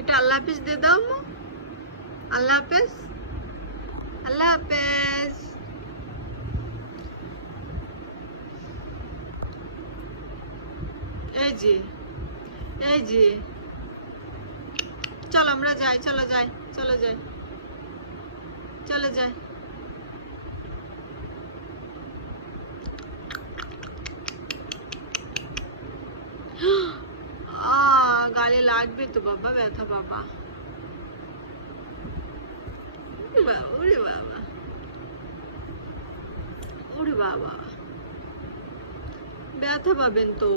এটা আল্লাহ হাফেজ দিয়ে দাও আম্মু। আল্লাহ হাফেজ, আল্লাহ হাফেজ। এই যে, এই যে, চল আমরা যাই, চলো যাই, চলো যাই, চলে যাই। গালে লাগবে তো বাবা, ব্যথা বাবা। ওরে বাবা, ওরে বাবা, ব্যথা পাবেন তো।